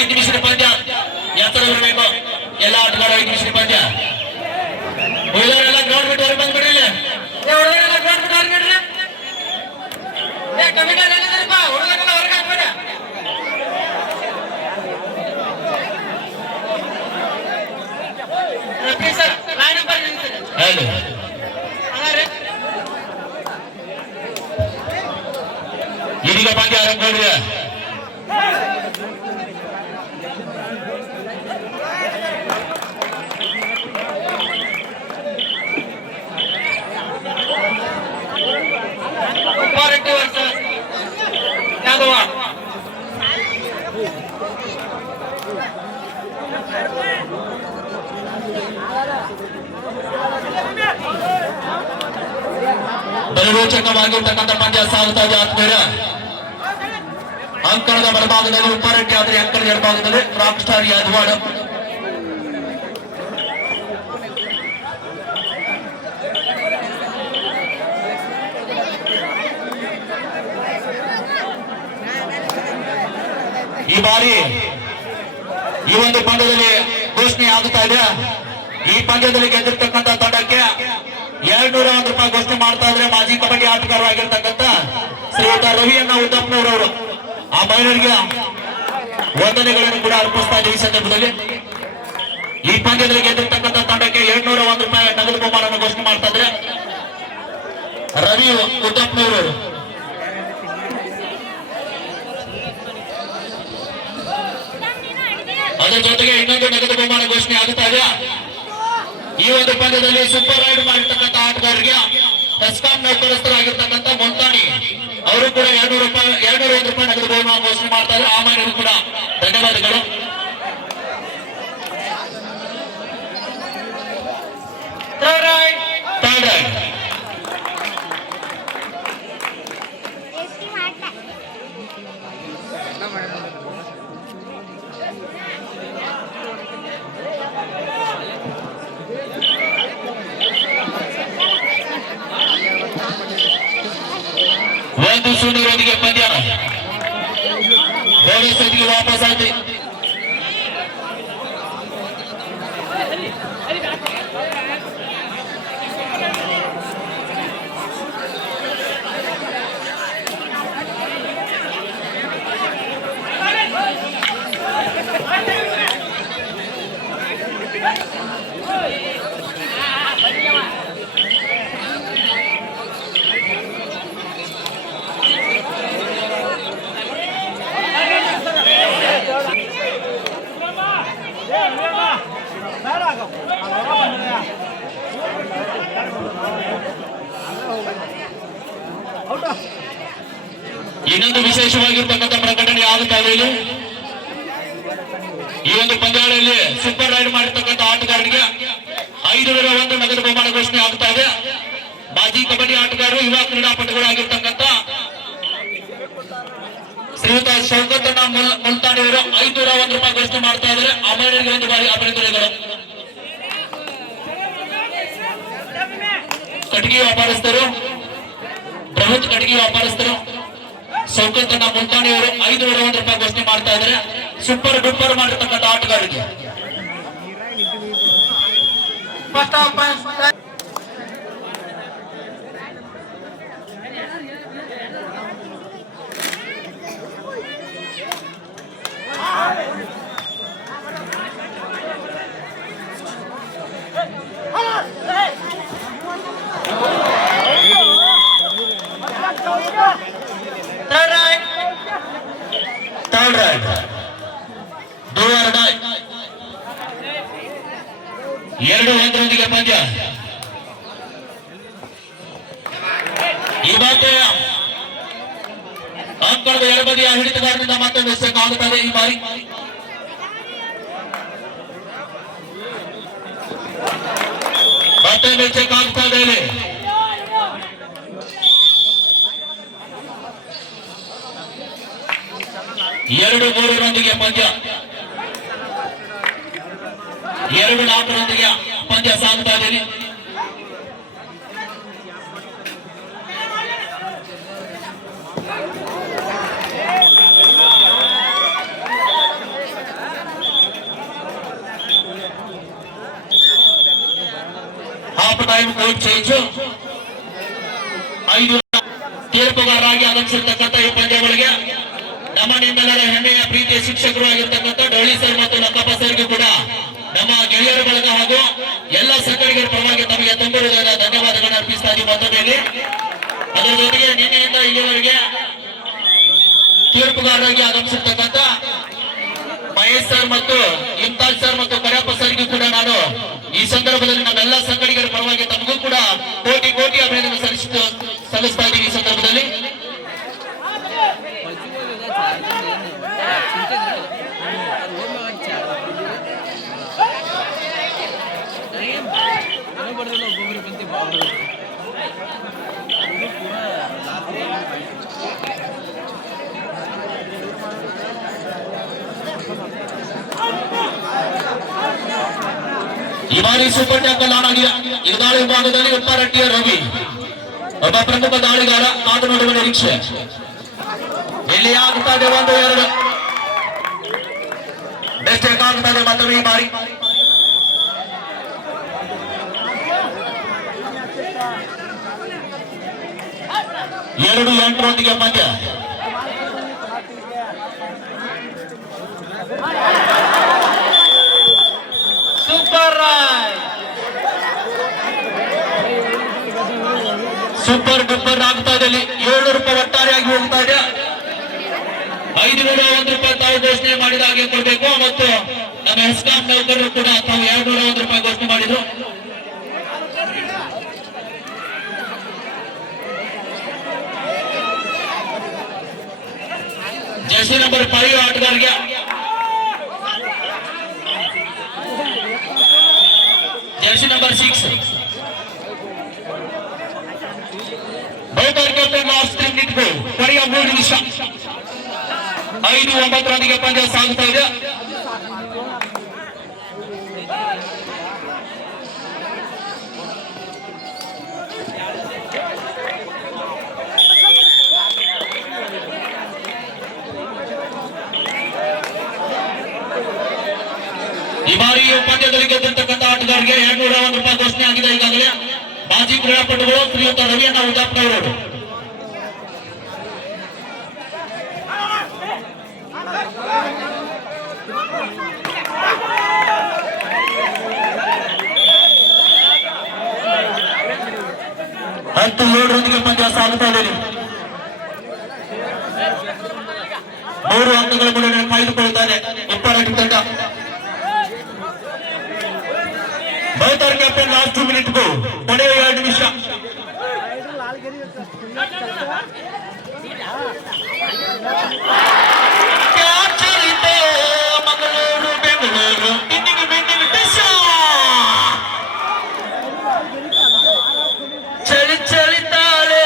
5 ನಿಮಿಷದ ಪಂದ್ಯ ಎತ್ತರ ಬರಬೇಕು. ಎಲ್ಲ ಆಟಗಾರರು 5 ನಿಮಿಷದ ಪಂದ್ಯ. ಹುಡುಗರೆಲ್ಲ ಗ್ರೌಂಡ್ ಬಿಟ್ಟು ಹೊರಗೆ ಬಂದ್ಬಿಡ್ರಿ. ಹುಡುಗರೆಲ್ಲ ಗ್ರೌಂಡ್ ಬಿಟ್ಟು ಹೊರಗೆ ಬಿಡ್ರಿ. ಕಮಿಟಿ ಹುಡುಗರೆಲ್ಲ ಹೊರಗೆ ಹಾಕ್ಬೇಡ. ಹಲೋ ಇದೀಗ ಪಂದ್ಯ ಆರಂಭ ಮಾಡಿದೆ. ರೋಚಕವಾಗಿರ್ತಕ್ಕಂಥ ಪಂದ್ಯ ಸಾಗುತ್ತಾ ಇದೆ. ಆದ್ಮೇಲೆ ಅಂಕಣದ ಬಲಭಾಗದಲ್ಲಿ ಉಪ್ಪಾರೆಡ್ಡಿ ಆದರೆ ಅಂಕಣದ ಎಡಭಾಗದಲ್ಲಿ ರಾಕ್ ಸ್ಟಾರ್ ಯಾದವಾಡ. ಈ ಬಾರಿ ಈ ಒಂದು ಪಂದ್ಯದಲ್ಲಿ ಘೋಷಣೆ ಆಗುತ್ತಾ ಇದೆ. ಈ ಪಂದ್ಯದಲ್ಲಿ ಗೆದ್ದಿರ್ತಕ್ಕಂಥ ತಂಡಕ್ಕೆ 201 ರೂಪಾಯಿ ಘೋಷಣೆ ಮಾಡ್ತಾ ಇದ್ರೆ ಮಾಜಿ ಕಬಡ್ಡಿ ಆಟಗಾರರಾಗಿರ್ತಕ್ಕಂಥ ಶ್ರೀಯುತ ರವಿಯನ್ನ ಉದ್ದಪ್ಪನವರವರು ಆ ಮಹಿಳೆಯರಿಗೆ ವಂದನೆಗಳನ್ನು ಕೂಡ ಅರ್ಪಿಸ್ತಾ ಇದೆ. ಈ ಸಂದರ್ಭದಲ್ಲಿ ಈ ಪಂದ್ಯದಲ್ಲಿ ಗೆದ್ದಿರ್ತಕ್ಕಂಥ ತಂಡಕ್ಕೆ 201 ರೂಪಾಯಿ ನಗದು ಬಹುಮಾನವನ್ನು ಘೋಷಣೆ ಮಾಡ್ತಾ ಇದ್ರೆ ರವಿ ಉದ್ದಪ್ಪನವರವರು. ಅದರ ಜೊತೆಗೆ ಇನ್ನೊಂದು ನಗದು ಬಹುಮಾನ ಘೋಷಣೆ ಆಗುತ್ತಾ ಇದೆ. ಈ ಒಂದು ಪಂದ್ಯದಲ್ಲಿ ಸೂಪರ್ ರೈಡ್ ಮಾಡಿರ್ತಕ್ಕಂಥ ಆಟಗಾರರಿಗೆ ಎಸ್ಕಾಂ ನೌಕರಸ್ಥರಾಗಿರ್ತಕ್ಕಂಥ ಮೊಂತಾಣಿ ಅವರು ಕೂಡ 201 ರೂಪಾಯಿ ನಗದು ಬಹುಮಾನ ಘೋಷಣೆ ಮಾಡ್ತಾ ಇದ್ದಾರೆ. ಆ ಮನೆಗೂ ಕೂಡ ಧನ್ಯವಾದಗಳು. ಒಂದು ಶೂನ್ಯರೊಂದಿಗೆ ಪಂದ್ಯ ಬೋನಸ್ಗೆ ವಾಪಸ್ ಆಯ್ತು. ಇನ್ನೊಂದು ವಿಶೇಷವಾಗಿರ್ತಕ್ಕಂಥ ಪ್ರಕಟಣೆ ಆಗುತ್ತಾ ಇದೆ. ಈ ಒಂದು ಪಂದ್ಯಾವಳಿಯಲ್ಲಿ ಸೂಪರ್ ರೈಡ್ ಮಾಡಿರ್ತಕ್ಕಂಥ ಆಟಗಾರರಿಗೆ 501 ನಗದು ಬಹುಮಾನ ಘೋಷಣೆ ಆಗ್ತಾ ಇದೆ. ಮಾಜಿ ಕಬಡ್ಡಿ ಆಟಗಾರರು ಯುವ ಕ್ರೀಡಾಪಟುಗಳು ಆಗಿರ್ತಕ್ಕಂಥ ಶ್ರೀಯುತ ಶೌಕತಣ್ಣ ಮುಲ್ತಾನಿ ಅವರು 501 ರೂಪಾಯಿ ಘೋಷಣೆ ಮಾಡ್ತಾ ಇದ್ದಾರೆ. ಅಮರರಿಗೆ ಒಂದು ಬಾರಿ ಅಭಿನಂದನೆಗಳು. ಕಟ್ಟಿಗೆ ವ್ಯಾಪಾರಸ್ಥರು ಬೃಹತ್ ಕಟ್ಟಿಗೆ ವ್ಯಾಪಾರಸ್ಥರು ಶೌಕತಣ್ಣ ಮುಲ್ತಾನಿ ಅವರು 501 ರೂಪಾಯಿ ಘೋಷಣೆ ಮಾಡ್ತಾ ಇದ್ದಾರೆ. ಸೂಪರ್ ಡೂಪರ್ ಮಾಡಿರ್ತಕ್ಕಂಥ ಆಟಗಾರರಿಗೆ third right, do or die. 2-1 ಪಂದ್ಯ. ಈ ಬಾರಿ ಅಂಕಣದ ಎಡಬದಿಯ ಹಿಡಿತಗಾರರಿಂದ ಮತ್ತೊಂದು ಮಿಸ್ಟೇಕ್ ಆಗುತ್ತದೆ. ಈ ಬಾರಿ ಮತ್ತೆ ಮಿಸ್ಟೇಕ್ ಆಗ್ತಾ ಇದೆ. ಎರಡು 3 ಪಂದ್ಯ, 2-4 ಪಂದ್ಯ ಸಾಗುತ್ತಾ ಇದೆ. Half time court change. 5 ತೀರ್ಪುಗಾರರಾಗಿ ಆಗಮಿಸಿರ್ತಕ್ಕಂಥ ಈ ಪಂದ್ಯಗಳಿಗೆ ನಮ್ಮ ನಿಮ್ಮೆಲ್ಲರ ಹೆಮ್ಮೆಯ ಪ್ರೀತಿಯ ಶಿಕ್ಷಕರು ಆಗಿರ್ತಕ್ಕಂಥ ಡೊಳ್ಳಿ ಸರ್ ಮತ್ತು ಲಕ್ಕಪ್ಪ ಸರ್ಗೂ ಕೂಡ ನಮ್ಮ ಗೆಳೆಯರ ಬಳಗ ಹಾಗೂ ಎಲ್ಲ ಸಂಘಟಕರ ಪರವಾಗಿ ತಮಗೆ ತುಂಬ ಹೃದಯದ ಧನ್ಯವಾದಗಳನ್ನು ಅರ್ಪಿಸ್ತಾ ಇದ್ದೀವಿ ಮತ್ತೊಮ್ಮೆ. ಅದರ ಜೊತೆಗೆ ನಿನ್ನೆಯಿಂದ ಇಲ್ಲಿವರೆಗೆ ತೀರ್ಪುಗಾರರಾಗಿ ಆಗಮಿಸಿರ್ತಕ್ಕಂಥ ಮಹೇಶ್ ಸರ್ ಮತ್ತು ಇಮ್ತಾಜ್ ಸರ್ ಮತ್ತು ಕರಿಯಪ್ಪ ಸರ್ಗೂ ಕೂಡ ನಾನು ಈ ಸಂದರ್ಭದಲ್ಲಿ ನಮ್ಮೆಲ್ಲ ಸಂಘಟಕರ ಪರವಾಗಿ ತಮಗೂ ಕೂಡ ಕೋಟಿ ಕೋಟಿ ಅಭಿನಂದನೆ ಸಲ್ಲಿಸ್ತಾ ಇದ್ದೀವಿ ಈ ಸಂದರ್ಭದಲ್ಲಿ. ಈ ಬಾರಿ ಸೂಪರ್ ಟ್ಯಾಕಲ್ ಆನ್ ಆಗಿದೆ. ಈ ದಾಳಿ ವಿಭಾಗದಲ್ಲಿ ಉಪ್ಪಾರಟ್ಟಿಯ ರವಿ ಒಬ್ಬ ಪ್ರಮುಖ ದಾಳಿಗಾರ ಕಾದು ನೋಡುವ ನಿರೀಕ್ಷೆ. ಇಲ್ಲಿ ಆಗ್ತಾ ಇದೆ 1-2 ಮಿಸ್ಟೇಕ್ ಆಗ್ತಾ ಇದೆ ಮತ್ತೊಮ್ಮೆ ಈ ಬಾರಿ. ಎರಡು 8ರೊಂದಿಗೆ ಪಂದ್ಯ. ಸೂಪರ್ ಡೂಪರ್ ಆಗ್ತಾ ಇದೆ. 700 ರೂಪಾಯಿ ಒಟ್ಟಾರೆಯಾಗಿ ಹೋಗ್ತಾ ಇದೆ. 501 ರೂಪಾಯಿ ತಾವು ಘೋಷಣೆ ಮಾಡಿದ ಹಾಗೆ ಕೊಡಬೇಕು ಮತ್ತು ನಮ್ಮ ಹೆಸ್ಕಾಂ ನೌಕರರು ಕೂಡ ತಾವು 201 ರೂಪಾಯಿ ಘೋಷಣೆ ಮಾಡಿದ್ರು. ಜರ್ಸಿ ನಂಬರ್ 5 ಆಟಗಾರರಿಗೆ ಜರ್ಸಿ ನಂಬರ್ 6 ಕೊನೆಯ 3 ನಿಮಿಷ. 5-9ರೊಂದಿಗೆ ಪಂದ್ಯ ಸಾಗುತ್ತಾ ಇದೆ. ಈ ಬಾರಿ ಪಂದ್ಯದಲ್ಲಿ ಗೆದ್ದಿರ್ತಕ್ಕಂಥ ಆಟಗಾರರಿಗೆ 201 ರೂಪಾಯಿ ಘೋಷಣೆ ಆಗಿದೆ. ಈಗಾಗಲೇ ಮಾಜಿ ಕ್ರೀಡಾಪಟುಗಳು ಶ್ರೀಯುತ ರವಿಯಣ್ಣ ಉದ್ದಾಪ್ನವರು ಹತ್ತು 7ರೊಂದಿಗೆ ಪಂದ್ಯ ಸಾಗುತ್ತಾ ಇದೆ. 3 ಅಂಕಗಳ ಮುನ್ನ ಕಾಯ್ದುಕೊಳ್ಳುತ್ತಾರೆ ಉಪ್ಪಾರಟ್ಟಿ ತಂಡ. ಬಹುತೇಕ ಕ್ಯಾಪ್ಟನ್ ಲಾಸ್ಟ್ 2 ಮಿನಿಟ್ಗೂ ಕೊನೆಯ 2 ನಿಮಿಷ. ಮಂಗಳೂರು ಬೆಂಗಳೂರು ಚಳಿ ಚಳಿತಾಳೆ.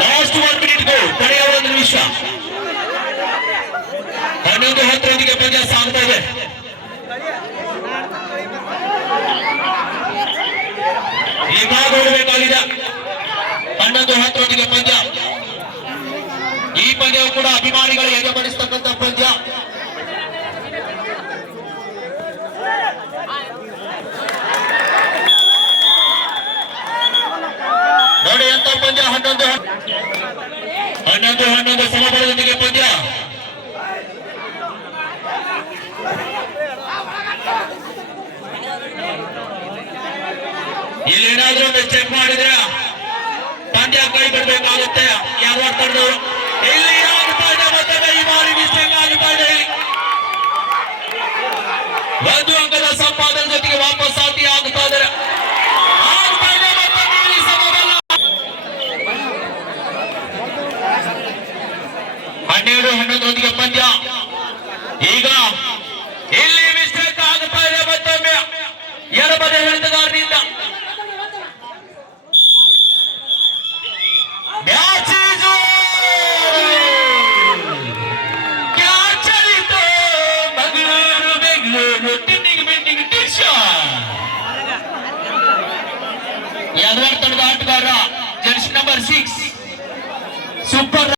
ಲಾಸ್ಟ್ 1 ಮಿನಿಟ್ಗೂ ಕೊನೆಯ 1 ನಿಮಿಷ. 11-10ರೊಂದಿಗೆ ಪಂದ್ಯ ಸಾಗ್ತಾ ಇದೆ. ಈಗ ನೋಡಬೇಕಾಗಿದೆ 11-10ರೊಂದಿಗೆ ಪಂದ್ಯ. ಈ ಪಂದ್ಯವು ಕೂಡ ಅಭಿಮಾನಿಗಳು ಎದೆಬಡಿಸತಕ್ಕಂಥ ಪಂದ್ಯ. ನೋಡಿ ಎಂತ ಪಂದ್ಯ. 11-11 ಸಮಬಲದೊಂದಿಗೆ ಪಂದ್ಯ. ಇಲ್ಲಿ ಏನಾದ್ರೂ ಚೆಕ್ ಮಾಡಿದ್ರೆ ಪಂದ್ಯ ಕೈ ಬಿಡಬೇಕಾಗುತ್ತೆ. ಯಾರು ಆಡ್ತಾರ್ದು ಇಲ್ಲಿ ಆಗ್ತಾ ಇದೆ. ಮತ್ತೊಮ್ಮೆ ಈ ಬಾರಿ ಮಿಸ್ಟೇಕ್ ಆಗ್ತಾ ಇದೆ. 1 ಅಂಕದ ಸಂಪಾದನೆ ಜೊತೆಗೆ ವಾಪಸ್ ಆಗಿ ಆಗ್ತಾ ಇದ್ದಾರೆ. 12 11 11 ಪಂದ್ಯ. ಈಗ